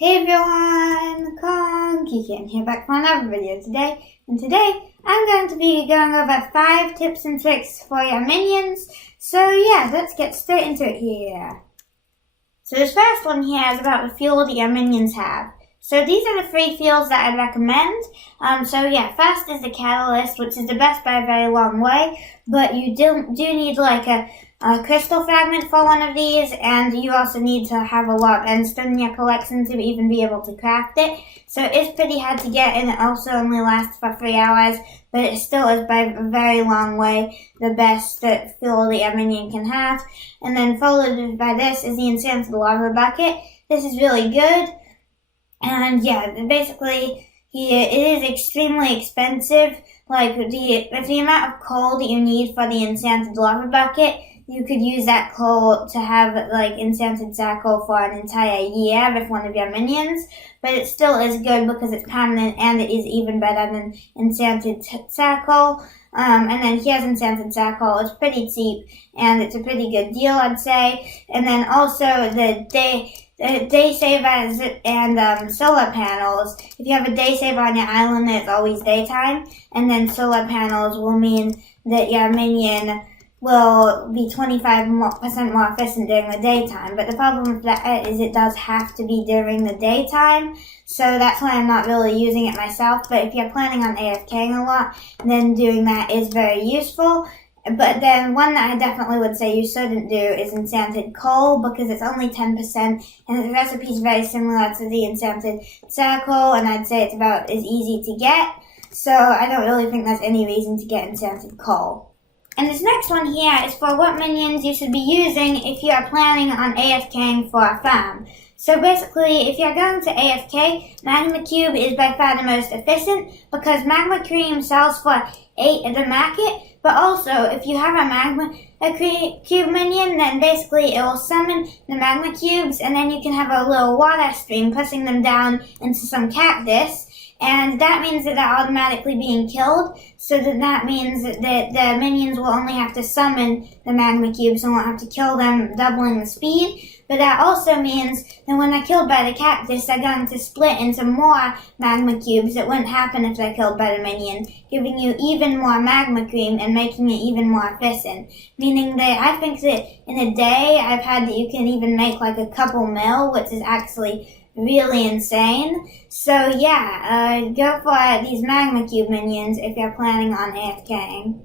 Hey everyone, Kiki here back for another video today, and today I'm going to be going over 5 tips and tricks for your minions. So yeah, let's get straight into it here. So this first one here is about the fuel that your minions have. So these are the 3 fuels that I'd recommend. First is the catalyst, which is the best by a very long way, but you do need like a crystal fragment for one of these, and you also need to have a lot of endstone in your collection to even be able to craft it. So it's pretty hard to get, and it also only lasts for 3 hours, but it still is by a very long way the best fuel that your minion can have. And then followed by this is the enchanted lava bucket. This is really good. And yeah, basically, it is extremely expensive. Like, the amount of coal that you need for the enchanted lava bucket, you could use that coal to have, like, enchanted charcoal for an entire year with one of your minions. But it still is good because it's permanent, and it is even better than enchanted charcoal. And then here's enchanted charcoal. It's pretty cheap, and it's a pretty good deal, I'd say. And then also the day savers and solar panels. If you have a day saver on your island, it's always daytime, and then solar panels will mean that your minion will be 25% more efficient during the daytime. But the problem with that is it does have to be during the daytime, so that's why I'm not really using it myself. But if you're planning on AFKing a lot, then doing that is very useful. But then one that I definitely would say you shouldn't do is enchanted coal, because it's only 10%, and the recipe is very similar to the enchanted charcoal, and I'd say it's about as easy to get. So I don't really think there's any reason to get enchanted coal. And this next one here is for what minions you should be using if you are planning on AFKing for a farm. So basically, if you're going to AFK, Magma Cube is by far the most efficient, because Magma Cream sells for 8 at the market. But also, if you have a Magma Cube minion, then basically it will summon the Magma Cubes, and then you can have a little water stream pushing them down into some cactus. And that means that they're automatically being killed, so that means that the minions will only have to summon the Magma Cubes and won't have to kill them, doubling the speed. But that also means that when they're killed by the cactus, they're going to split into more Magma Cubes that wouldn't happen if they're killed by the minion, giving you even more Magma Cream and making it even more efficient. Meaning that I think that in a day, I've had that you can even make like a couple mil, which is actually really insane. So yeah, go for these Magma Cube minions if you're planning on AFKing.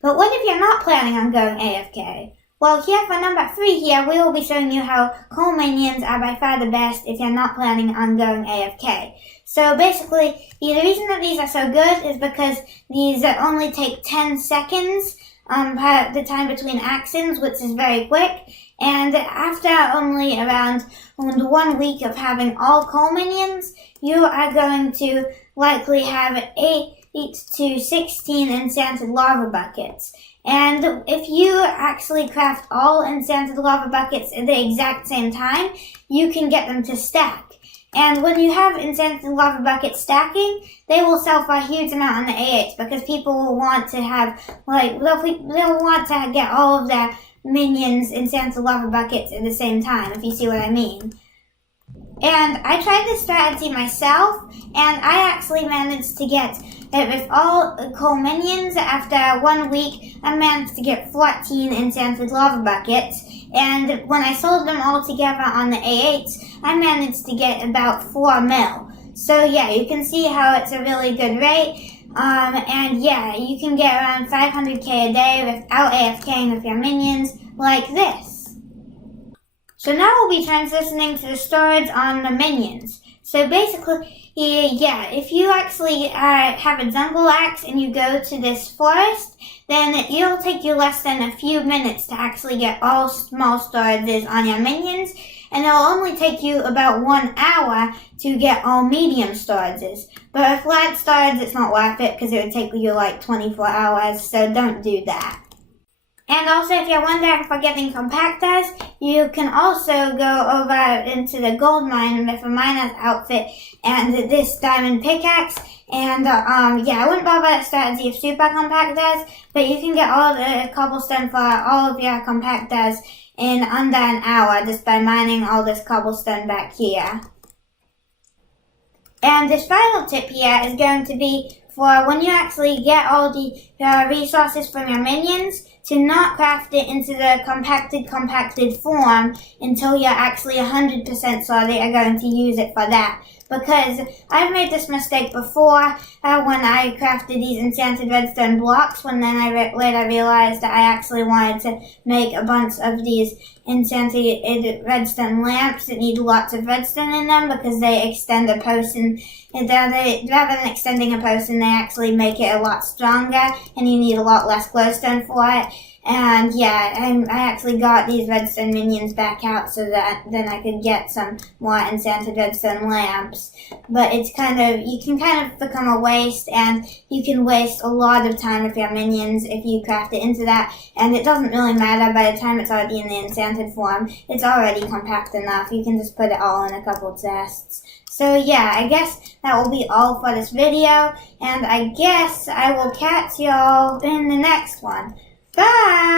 But what if you're not planning on going AFK? Well, here for number 3 here, we will be showing you how coal minions are by far the best if you're not planning on going AFK. So basically, the reason that these are so good is because these only take 10 seconds per the time between actions, which is very quick. And after only around 1 week of having all coal minions, you are going to likely have 8 to 16 enchanted lava buckets. And if you actually craft all enchanted lava buckets at the exact same time, you can get them to stack. And when you have enchanted lava buckets stacking, they will sell for a huge amount on the A8s, because people will want to have, they'll want to get all of their minions enchanted lava buckets at the same time, if you see what I mean. And I tried this strategy myself, and I actually managed to get it with all coal minions. After 1 week, I managed to get 14 enchanted lava buckets, and when I sold them all together on the A8s, I managed to get about 4 mil. So yeah, you can see how it's a really good rate. And yeah, you can get around 500k a day without AFKing with your minions like this. So now we'll be transitioning to the storage on the minions. So basically, yeah, if you actually have a jungle axe and you go to this forest, then it'll take you less than a few minutes to actually get all small storages on your minions, and it'll only take you about 1 hour to get all medium storages. But with large storage, it's not worth it, because it would take you like 24 hours, so don't do that. And also, if you're wondering for getting compactors, you can also go over into the gold mine with a miner's outfit and this diamond pickaxe. And I wouldn't bother that strategy of super compactors, but you can get all the cobblestone for all of your compactors in under an hour just by mining all this cobblestone back here. And this final tip here is going to be for when you actually get all the resources from your minions, to not craft it into the compacted form until you're actually 100% sure that you're going to use it for that. Because I've made this mistake before when I crafted these enchanted redstone blocks, when then I later realized that I actually wanted to make a bunch of these enchanted redstone lamps that need lots of redstone in them because they extend a potion. Rather than extending a potion, they actually make it a lot stronger and you need a lot less glowstone for it. And yeah, I actually got these redstone minions back out so that then I could get some more enchanted redstone lamps. But it's you can kind of become a waste, and you can waste a lot of time with your minions if you craft it into that. And it doesn't really matter by the time it's already in the enchanted form. It's already compact enough. You can just put it all in a couple chests. So yeah, I guess that will be all for this video, and I guess I will catch y'all in the next one. Bye!